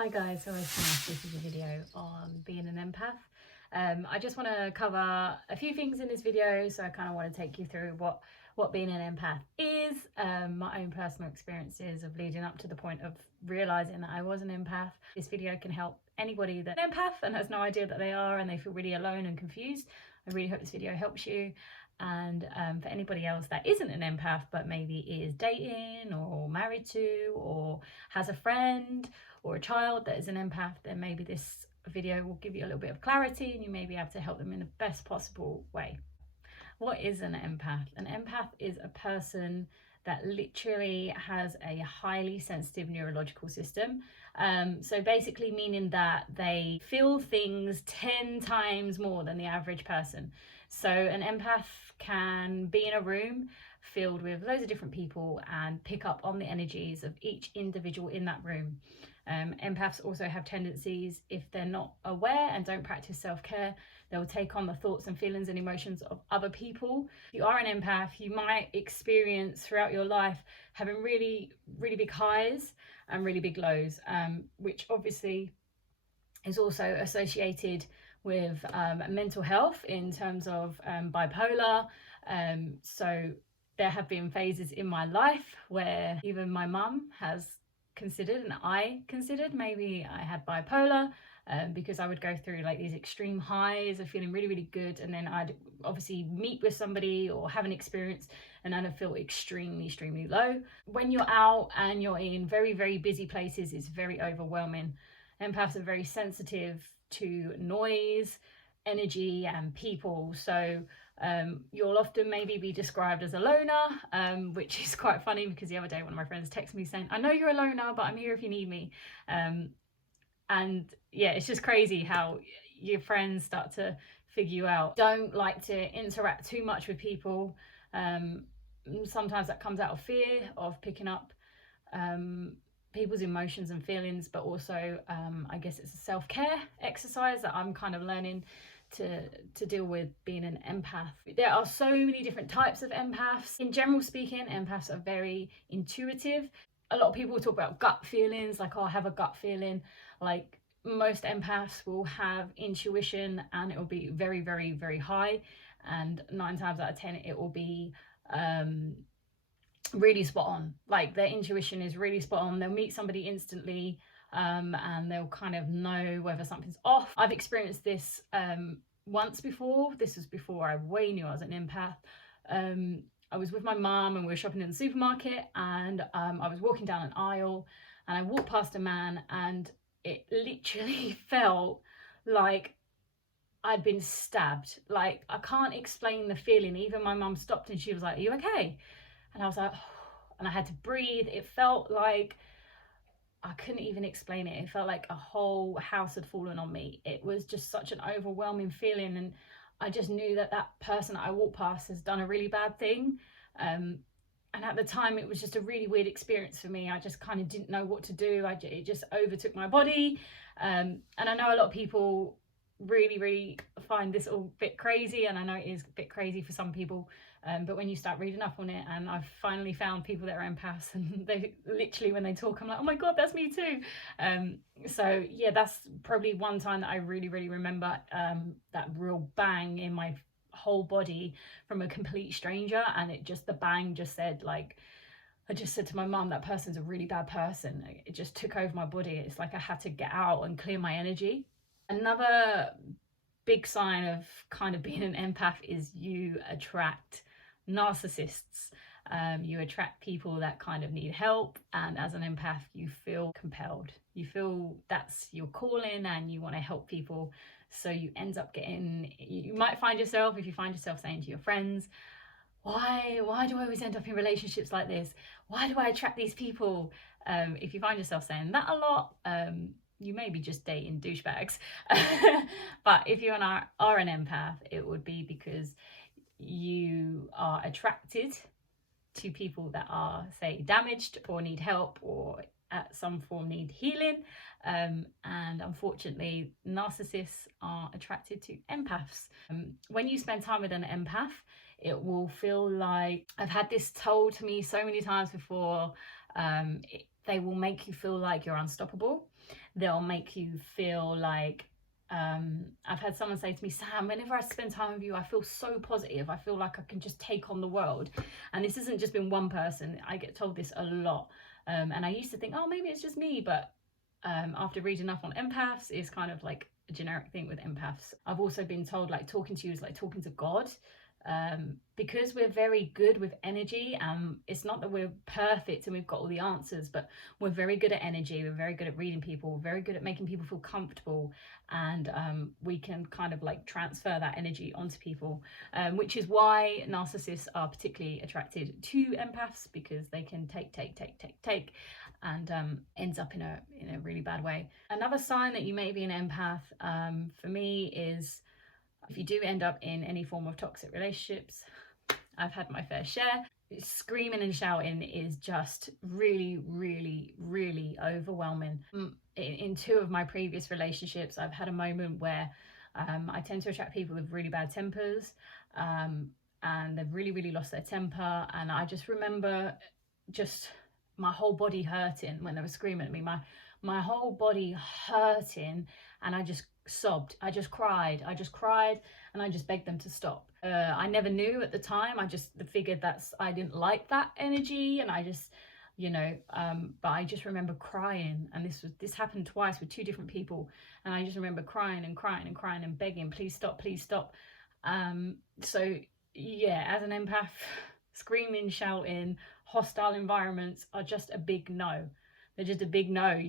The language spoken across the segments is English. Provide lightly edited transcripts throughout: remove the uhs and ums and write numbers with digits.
Hi guys, so this is a video on being an empath. I just want to cover a few things in this video, so I kind of want to take you through what being an empath is, my own personal experiences of leading up to the point of realizing that I was an empath. This video can help anybody that's an empath and has no idea that they are and they feel really alone and confused. I really hope this video helps you. And for anybody else that isn't an empath but maybe is dating or married to or has a friend or a child that is an empath, then maybe this video will give you a little bit of clarity and you may be able to help them in the best possible way. What is an empath? An empath is a person that literally has a highly sensitive neurological system. So basically meaning that they feel things 10 times more than the average person. So an empath can be in a room filled with loads of different people and pick up on the energies of each individual in that room. Empaths also have tendencies, if they're not aware and don't practice self-care, they'll take on the thoughts and feelings and emotions of other people. If you are an empath, you might experience throughout your life having really, really big highs and really big lows, which obviously is also associated with mental health in terms of bipolar. So there have been phases in my life where even my mum has considered and I considered maybe I had bipolar, because I would go through like these extreme highs of feeling really, really good, and then I'd obviously meet with somebody or have an experience and then I'd feel extremely, extremely low. When you're out and you're in very, very busy places, it's very overwhelming. Empaths are very sensitive to noise, energy and people, so you'll often maybe be described as a loner, which is quite funny because the other day one of my friends texted me saying, I know you're a loner, but I'm here if you need me. And yeah, it's just crazy how your friends start to figure you out. Don't like to interact too much with people. Sometimes that comes out of fear of picking up people's emotions and feelings, but also I guess it's a self-care exercise that I'm kind of learning to deal with being an empath. There are so many different types of empaths. In general speaking, empaths are very intuitive. A lot of people talk about gut feelings, like, oh, I have a gut feeling. Like, most empaths will have intuition and it will be very, very, very high, and 9 times out of 10 it will be really spot on. Like, their intuition is really spot on. They'll meet somebody instantly and they'll kind of know whether something's off. I've experienced this once before. This was before I way knew I was an empath. I was with my mum and we were shopping in the supermarket, and I was walking down an aisle and I walked past a man and it literally felt like I'd been stabbed. Like, I can't explain the feeling. Even my mum stopped and she was like, are you okay? And I was like, oh, and I had to breathe. It felt like, I couldn't even explain it. It felt like a whole house had fallen on me. It was just such an overwhelming feeling, and I just knew that that person that I walked past has done a really bad thing. And at the time, it was just a really weird experience for me. I just kind of didn't know what to do. It just overtook my body. And I know a lot of people really, really find this all a bit crazy, and I know it is a bit crazy for some people. But when you start reading up on it, and I've finally found people that are empaths, and they literally, when they talk, I'm like, oh my god, that's me too. So yeah, that's probably one time that I really, really remember that real bang in my whole body from a complete stranger, and it just, the bang just said, like, I just said to my mum, that person's a really bad person. It just took over my body. It's like I had to get out and clear my energy. Another big sign of kind of being an empath is you attract narcissists. You attract people that kind of need help, and as an empath you feel compelled. You feel that's your calling and you want to help people, so you end up getting, you might find yourself, if you find yourself saying to your friends, why do I always end up in relationships like this? Why do I attract these people? If you find yourself saying that a lot, you may be just dating douchebags. But if you are an empath, it would be because you are attracted to people that are, say, damaged or need help or at some form need healing. And unfortunately, narcissists are attracted to empaths. When you spend time with an empath, it will feel like, I've had this told to me so many times before, they will make you feel like you're unstoppable. they'll make you feel like, I've had someone say to me, Sam, whenever I spend time with you, I feel so positive. I feel like I can just take on the world. And this hasn't just been one person. I get told this a lot. And I used to think, oh, maybe it's just me. But after reading up on empaths, it's kind of like a generic thing with empaths. I've also been told like talking to you is like talking to God. Because we're very good with energy. It's not that we're perfect and we've got all the answers, but we're very good at energy. We're very good at reading people. We're very good at making people feel comfortable, and we can kind of like transfer that energy onto people, which is why narcissists are particularly attracted to empaths, because they can take and ends up in a really bad way. Another sign that you may be an empath, for me, is if you do end up in any form of toxic relationships. I've had my fair share. Screaming and shouting is just really, really, really overwhelming. In two of my previous relationships, I've had a moment where I tend to attract people with really bad tempers, and they've really, really lost their temper. And I just remember just my whole body hurting when they were screaming at me. My whole body hurting, and I just sobbed. I just cried, and I just begged them to stop. I never knew at the time. I just figured I didn't like that energy, and I just, but I just remember crying, and this happened twice with two different people, and I just remember crying and begging, please stop. So yeah, as an empath, screaming, shouting, hostile environments are just a big no. They're just a big no.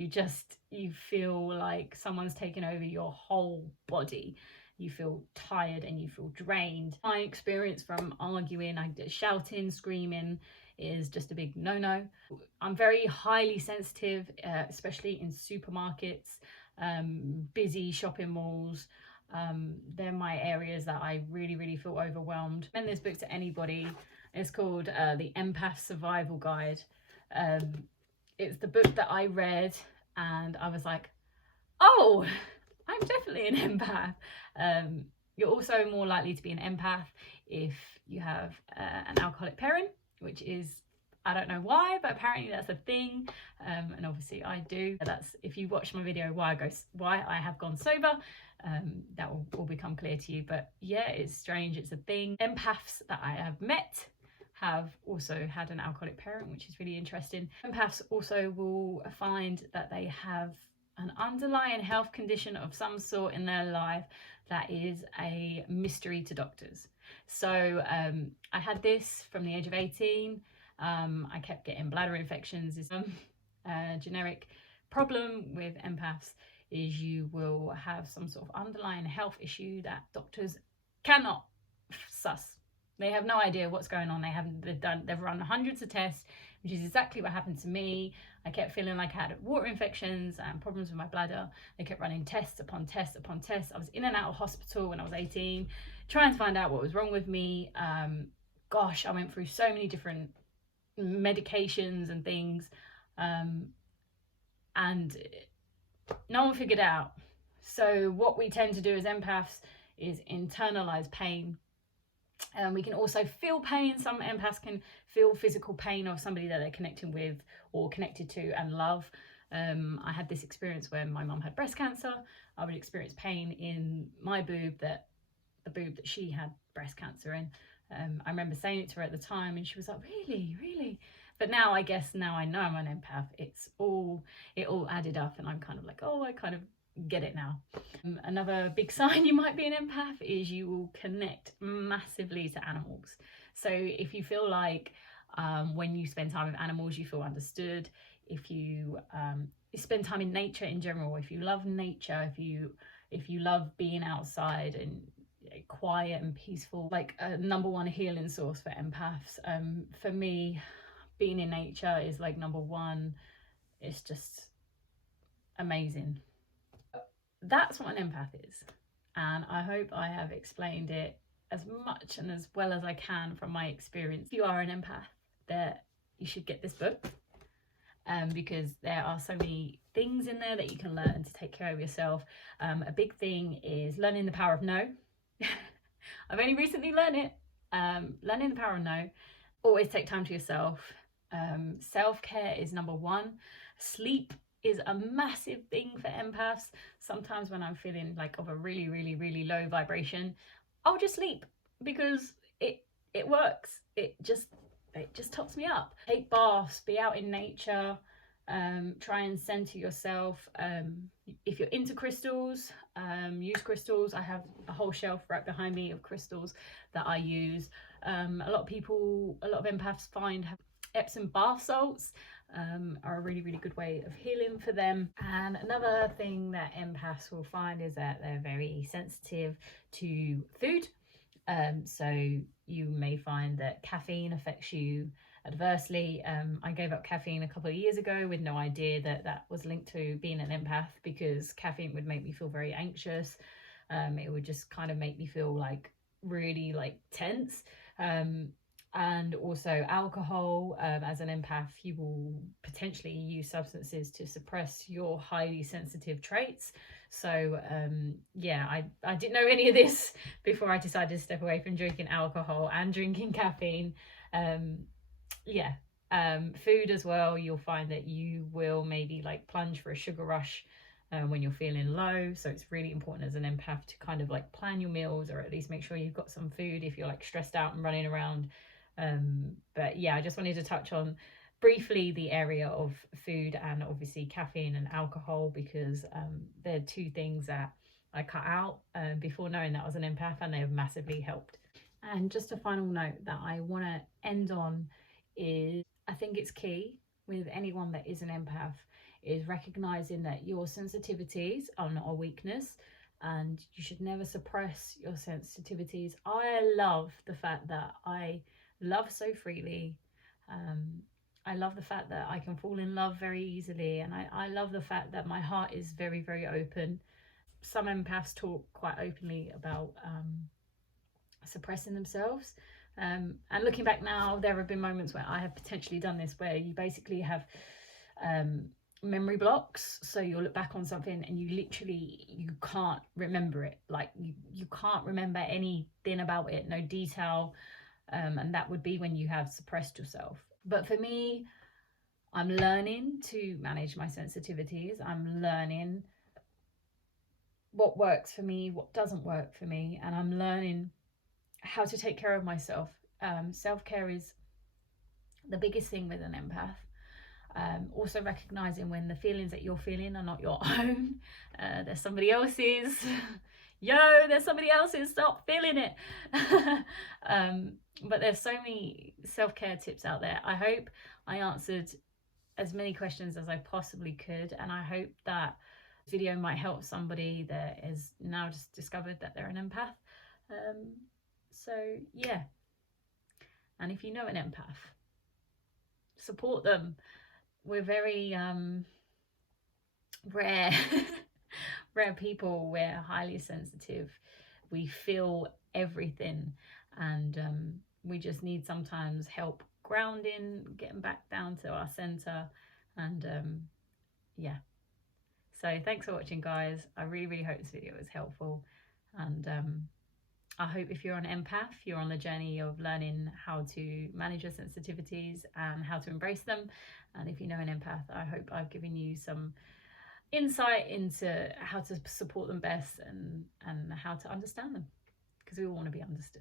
You feel like someone's taken over your whole body. You feel tired and you feel drained. My experience from arguing, shouting, screaming is just a big no-no. I'm very highly sensitive, especially in supermarkets, busy shopping malls. They're my areas that I really, really feel overwhelmed. I recommend this book to anybody. It's called The Empath Survival Guide. It's the book that I read and I was like, oh, I'm definitely an empath. You're also more likely to be an empath if you have an alcoholic parent, which is, I don't know why, but apparently that's a thing. And obviously I do. That's, if you watch my video why I have gone sober, that will become clear to you. But yeah, it's strange, it's a thing. Empaths that I have met have also had an alcoholic parent, which is really interesting. Empaths also will find that they have an underlying health condition of some sort in their life that is a mystery to doctors. So I had this from the age of 18. I kept getting bladder infections. A generic problem with empaths is you will have some sort of underlying health issue that doctors cannot suss. They have no idea what's going on. They've run hundreds of tests, which is exactly what happened to me. I kept feeling like I had water infections and problems with my bladder. They kept running tests upon tests upon tests. I was in and out of hospital when I was 18, trying to find out what was wrong with me. Gosh, I went through so many different medications and things, and no one figured out. So what we tend to do as empaths is internalize pain. We can also feel pain. Some empaths can feel physical pain of somebody that they're connecting with or connected to and love. I had this experience when my mum had breast cancer. I would experience pain in my boob, the boob that she had breast cancer in. I remember saying it to her at the time and she was like, really? But now I know I'm an empath. It all added up and I'm kind of like, oh, I kind of get it now. Another big sign you might be an empath is you will connect massively to animals. So if you feel like when you spend time with animals you feel understood, if you spend time in nature in general, if you love nature, if you love being outside and quiet and peaceful, like a number one healing source for empaths. For me, being in nature is like number one. It's just amazing. That's what an empath is, and I hope I have explained it as much and as well as I can from my experience. If you are an empath, that you should get this book, because there are so many things in there that you can learn to take care of yourself. A big thing is learning the power of no. I've only recently learned it. Learning the power of no. Always take time to yourself. Self-care is number one. Sleep is a massive thing for empaths. Sometimes when I'm feeling like of a really, really, really low vibration, I'll just sleep because it works. It just tops me up. Take baths, be out in nature, try and center yourself. If you're into crystals, use crystals. I have a whole shelf right behind me of crystals that I use. A lot of empaths find Epsom bath salts are a really, really good way of healing for them. And another thing that empaths will find is that they're very sensitive to food. So you may find that caffeine affects you adversely. I gave up caffeine a couple of years ago with no idea that that was linked to being an empath, because caffeine would make me feel very anxious. It would just kind of make me feel like really like tense. And also alcohol. As an empath, you will potentially use substances to suppress your highly sensitive traits. So yeah, I didn't know any of this before I decided to step away from drinking alcohol and drinking caffeine. Yeah, food as well, you'll find that you will maybe like plunge for a sugar rush when you're feeling low. So it's really important as an empath to kind of like plan your meals, or at least make sure you've got some food if you're like stressed out and running around. But yeah, I just wanted to touch on briefly the area of food and obviously caffeine and alcohol, because they're two things that I cut out before knowing that I was an empath, and they have massively helped. And just a final note that I want to end on is, I think it's key with anyone that is an empath, is recognizing that your sensitivities are not a weakness, and you should never suppress your sensitivities. I love the fact that I love so freely. I love the fact that I can fall in love very easily, and I love the fact that my heart is very, very open. Some empaths talk quite openly about suppressing themselves. And looking back now, there have been moments where I have potentially done this, where you basically have memory blocks. So you'll look back on something and you can't remember it. Like you can't remember anything about it, no detail. And that would be when you have suppressed yourself. But for me, I'm learning to manage my sensitivities. I'm learning what works for me, what doesn't work for me, and I'm learning how to take care of myself. Self-care is the biggest thing with an empath. Also recognizing when the feelings that you're feeling are not your own. They're somebody else's. Yo, there's somebody else's, stop feeling it. But there's so many self-care tips out there. I hope I answered as many questions as I possibly could, and I hope that this video might help somebody that has now just discovered that they're an empath. So yeah, and if you know an empath, support them. We're very rare rare people. We're highly sensitive, we feel everything, and we just need sometimes help grounding, getting back down to our center. And yeah, so thanks for watching, guys. I really hope this video was helpful, and I hope if you're an empath, you're on the journey of learning how to manage your sensitivities and how to embrace them. And if you know an empath, I hope I've given you some insight into how to support them best, and how to understand them, because we all want to be understood.